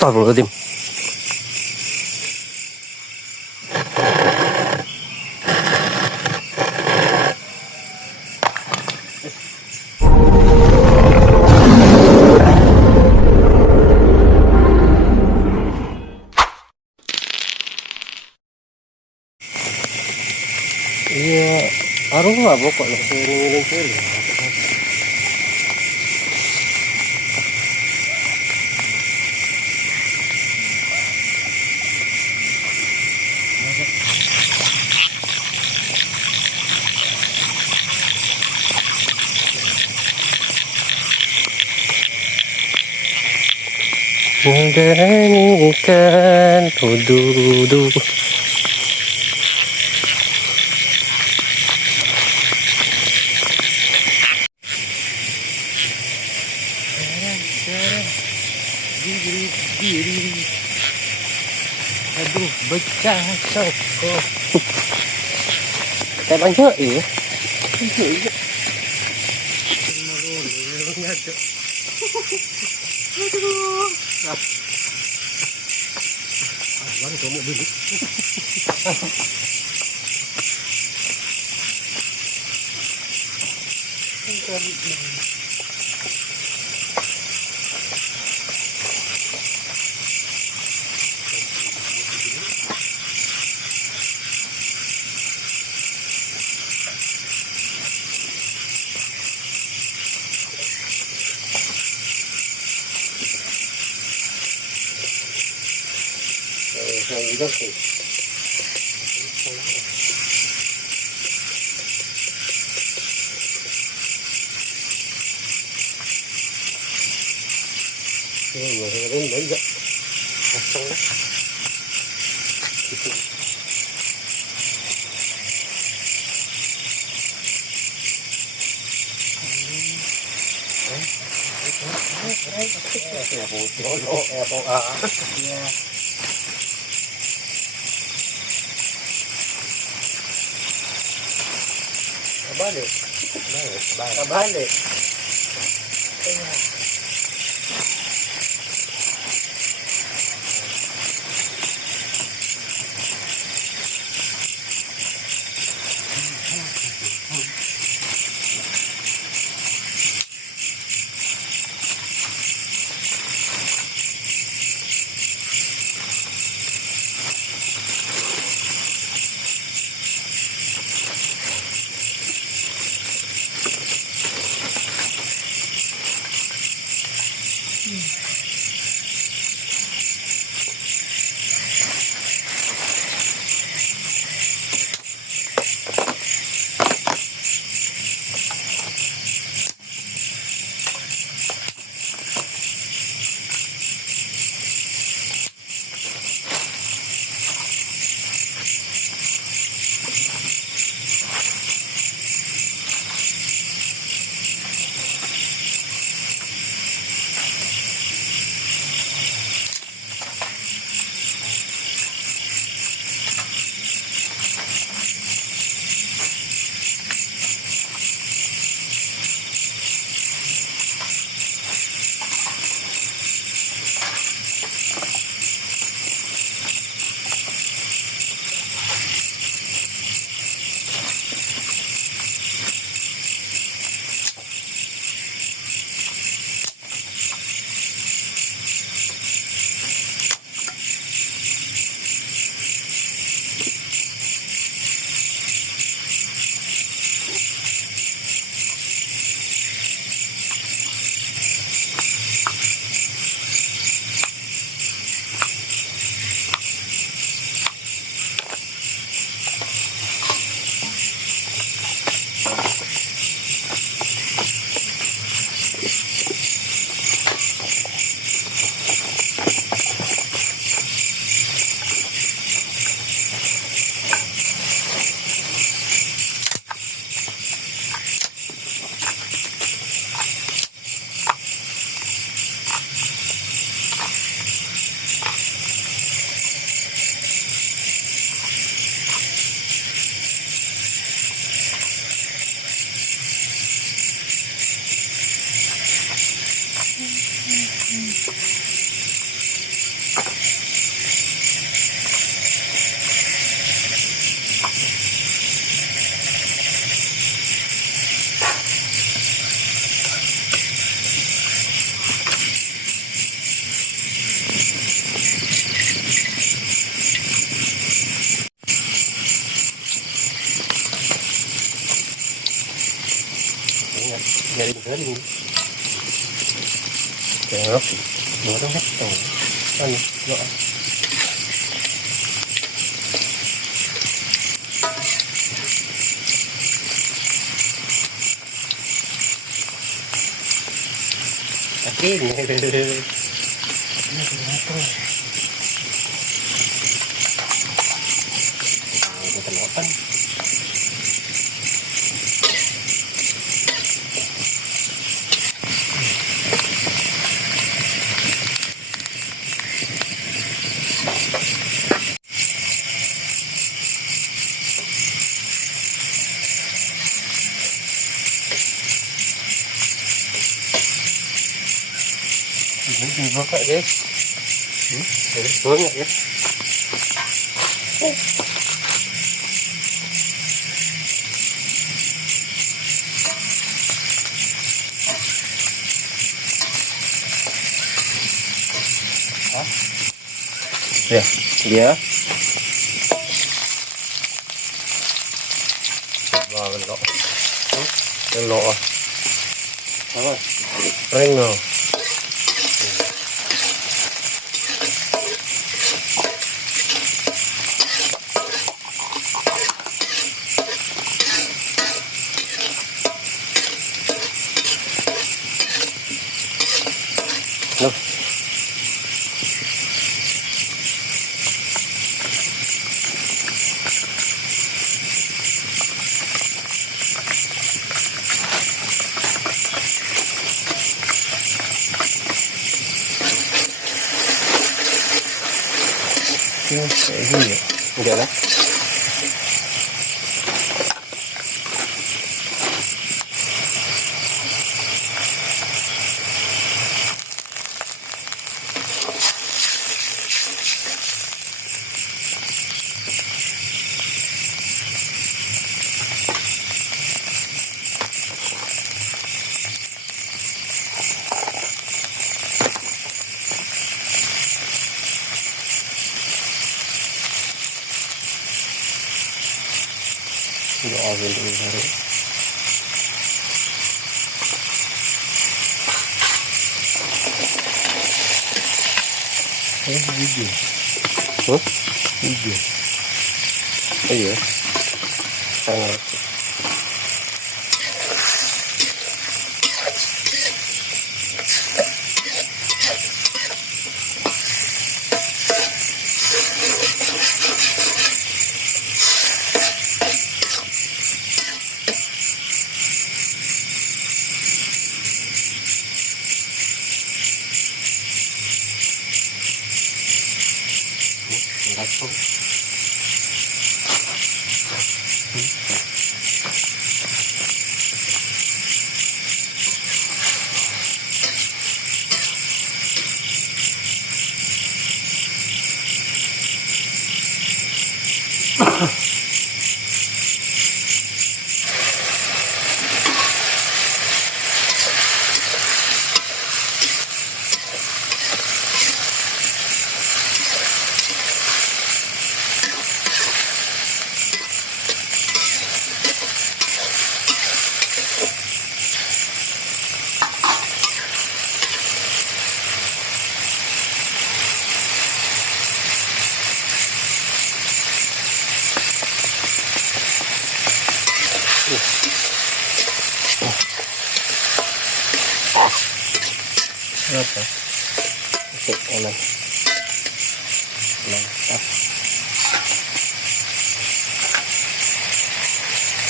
Astagfirullahaladzim. Iya, aruh nggak pokok lah sering. Mengenai ikan duduk. Diri. Aduh, becah soko. Kayak banyak ya. Aduh. Baru kamu dulu. Balik. galing. Kaya nga, murang ito. Ano? Doon. Akin. Matalapan. Hindi ba ka guys? Banyak ya. Ya, dia. Wow, lo. Lo. Apa? Rengo. Loh. Ini enggak lah. Enggak ada yang baru. Video. Hah? Video. Iya. Sangat. Langsung. Apa? Oke, enak. Mantap.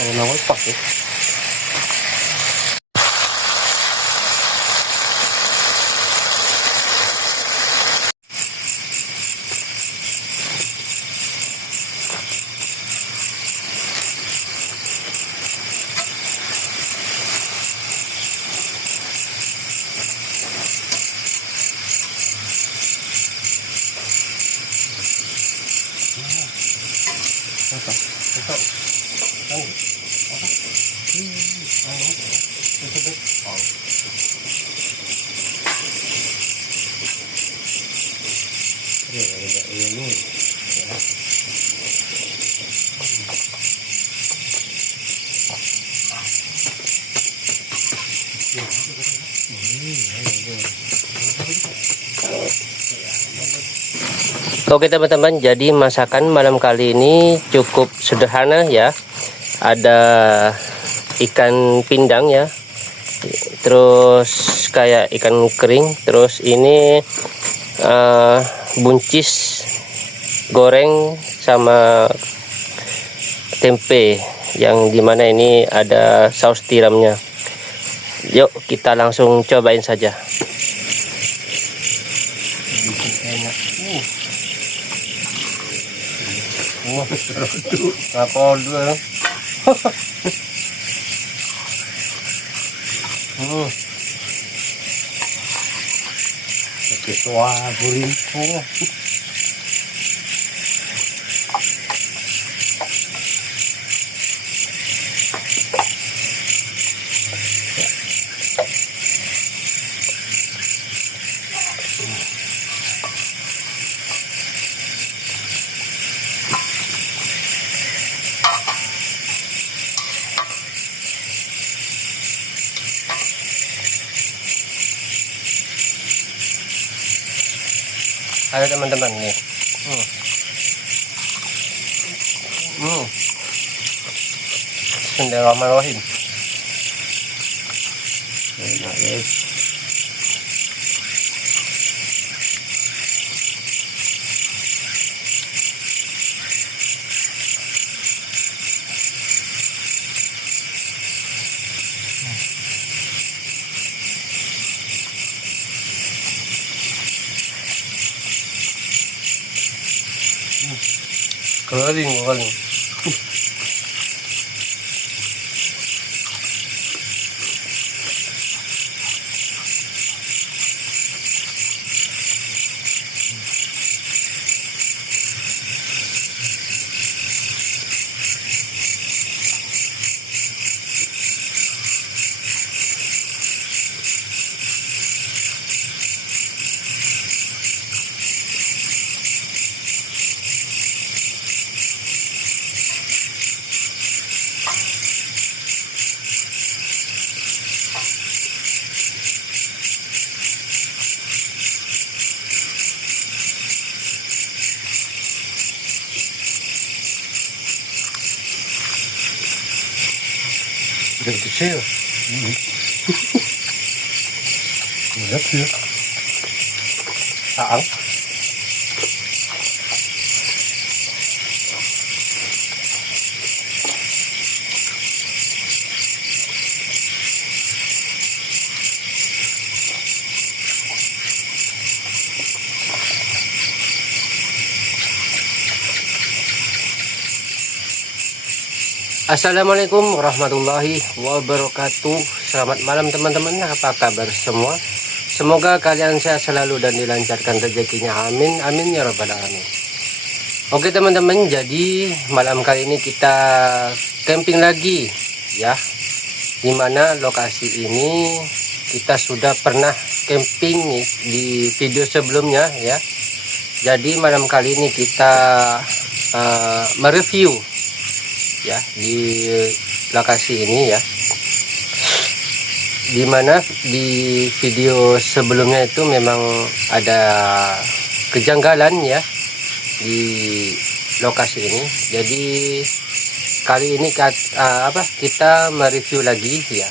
Ada nawal pak ya. Apa? Apa? Oke teman-teman, jadi masakan malam kali ini cukup sederhana ya. Ada ikan pindang ya, terus kayak ikan kering, terus ini buncis goreng sama tempe, yang dimana ini ada saus tiramnya. Yuk kita langsung cobain saja. Apa dulu? Ketua burimku. Ayo teman-teman nih. Bismillahirrahmanirrahim. Enak ya. Kering. Udah kecil. Udah kecil. Saang. Assalamualaikum warahmatullahi wabarakatuh. Selamat malam teman-teman, apa kabar semua? Semoga kalian sehat selalu dan dilancarkan rezekinya, amin amin ya rabbal alamin. Oke teman-teman, jadi malam kali ini kita camping lagi ya, dimana lokasi ini kita sudah pernah camping di video sebelumnya ya. Jadi malam kali ini kita mereview ya di lokasi ini ya, dimana di video sebelumnya itu memang ada kejanggalan ya di lokasi ini. Jadi kali ini kita mereview lagi ya,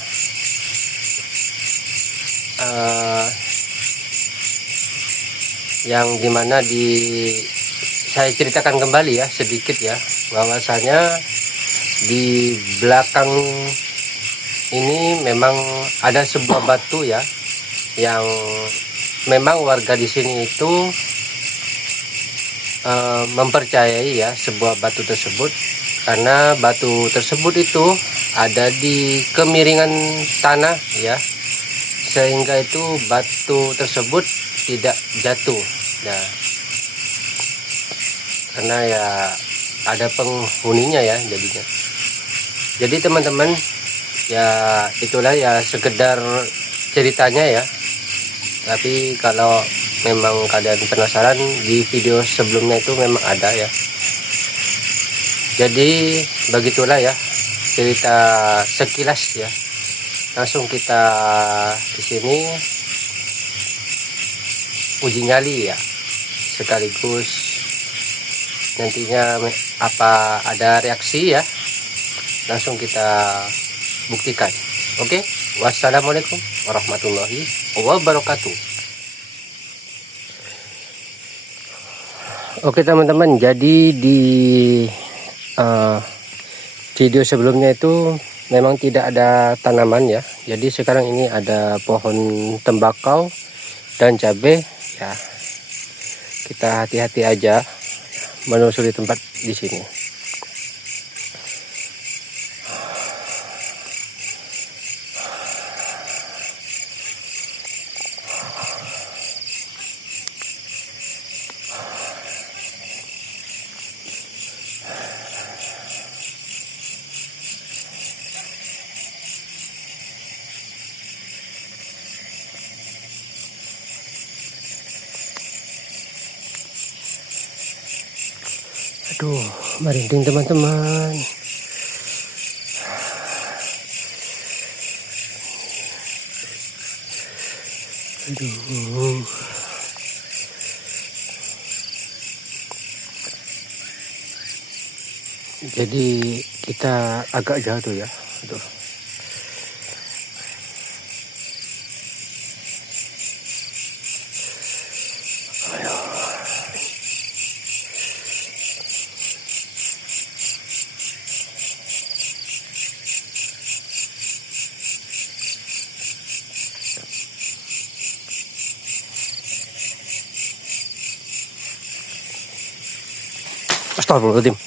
yang dimana saya ceritakan kembali ya sedikit ya, bahwasanya di belakang ini memang ada sebuah batu ya, yang memang warga di sini itu mempercayai ya sebuah batu tersebut, karena batu tersebut itu ada di kemiringan tanah ya, sehingga itu batu tersebut tidak jatuh. Nah, karena ya ada penghuninya ya jadinya. Jadi teman-teman ya, itulah ya sekedar ceritanya ya. Tapi kalau memang kalian penasaran, di video sebelumnya itu memang ada ya. Jadi begitulah ya cerita sekilas ya. Langsung kita di sini uji nyali ya, sekaligus nantinya apa ada reaksi ya, langsung kita buktikan. Oke, wassalamualaikum warahmatullahi wabarakatuh. Oke teman-teman, jadi di video sebelumnya itu memang tidak ada tanaman ya. Jadi sekarang ini ada pohon tembakau dan cabai ya. Kita hati-hati aja menelusuri tempat di sini. Aduh, merinding teman-teman. Aduh. Jadi kita agak jauh ya. Aduh. Astagfirullahaladzim.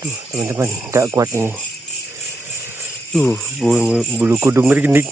Duh, teman-teman, tidak kuat ini. Bulu kudu merinding.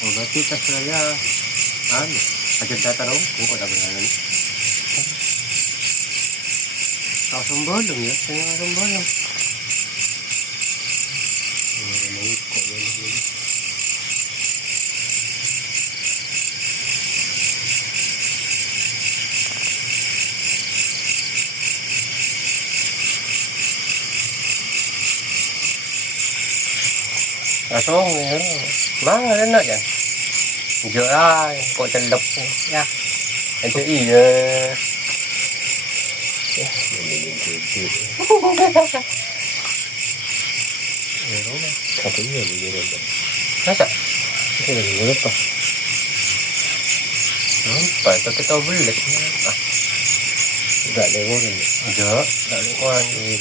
Oh, berarti tas saya aja data dong, kok tak benar ni. Tak sembolong ya, saya sembolong. Langsung ya, mana ada nak ya? Jual, kok celok ya? Itu iya. Apa iya ni dia? Masa? Itu lagi berapa? Nampak tak kita beli. Tak lewat ni. Tak lewat ni.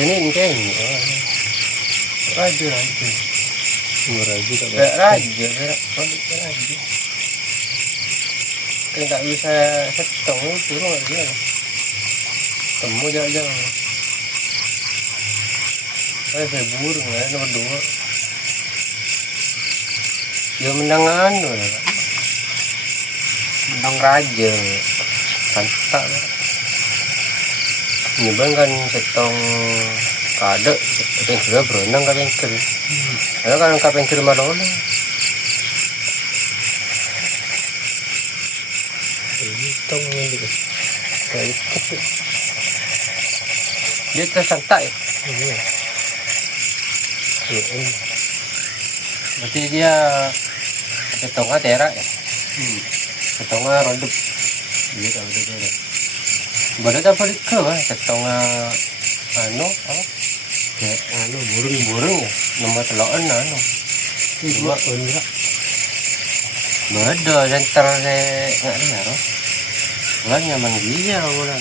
Ini raja kan tak bisa setong turun aja temu jangan saya burung ya nomor 2 Ya menang anu ya. Menang raja. Santak. Nyebang kan setong kada kaping kira berenang kaping kira. Ada kan kaping kira malah. Itong hindi. Dia tersantak ya. Berarti dia setengah terak ya. Setengah redup. Iya tahu dia. Baru dapat ke setengah anu apa? Kayak anu burung ya. Nomor teloan anu. Cuma enggak. Beda center nggak ada. Bulan nyaman dia bulan.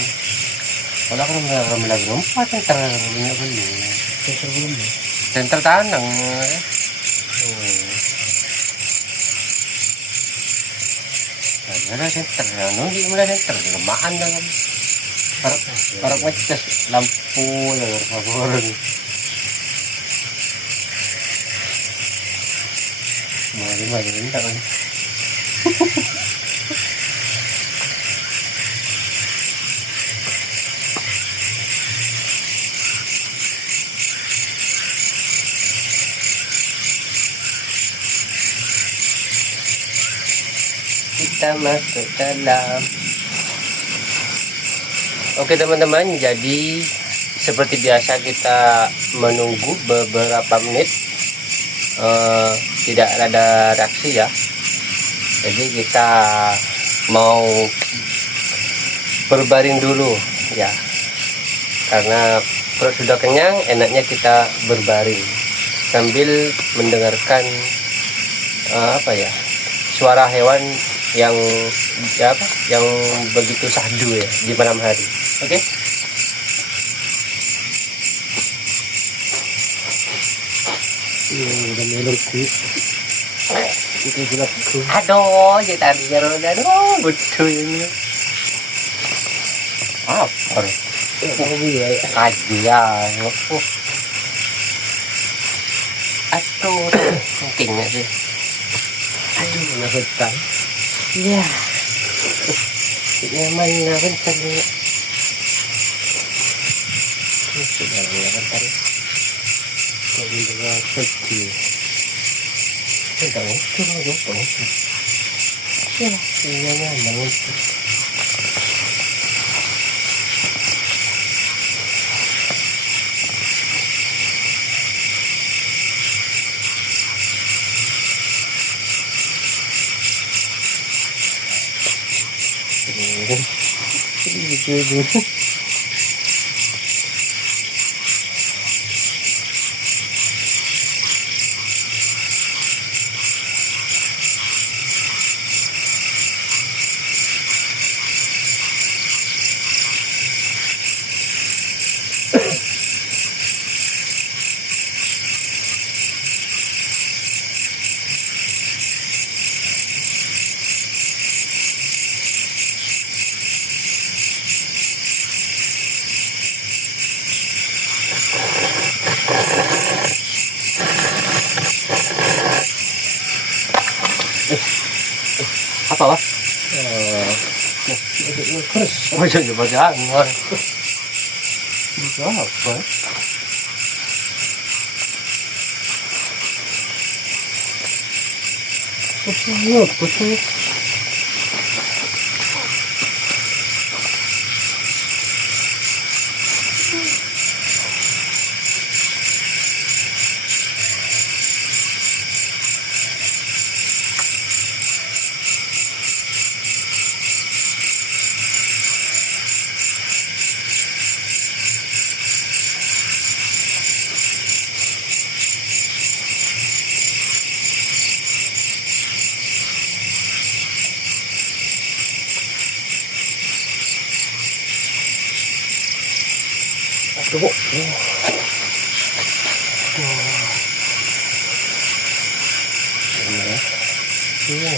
Kalau aku lagi lompat center minyak beli. Center tanang. Ada center, nunggu mulai center, lemaan dalam. Para ngecas lampu ya favor. Mari minta kan. Kita masuk dalam. Oke teman-teman, jadi seperti biasa kita menunggu beberapa menit. Tidak ada reaksi ya. Jadi kita mau berbaring dulu ya. Karena perut sudah kenyang, enaknya kita berbaring sambil mendengarkan suara hewan yang yang begitu sahdu ya di malam hari. Oke. Udah melengkung. Itu gelap tuh. Aduh, jadi tadi aduh, betul ini. Apa? Kajian. Aduh, mungkin nggak sih? Aduh, nakutan. Iya. Nyaman nakutan nih. Sudah nakutan. Kau juga kecil. Tidak itu loh, ya, ini nyaman itu. Ini apa wah? Oh jadi bacaan wah. Bisa apa? Betul. Aduh, iya,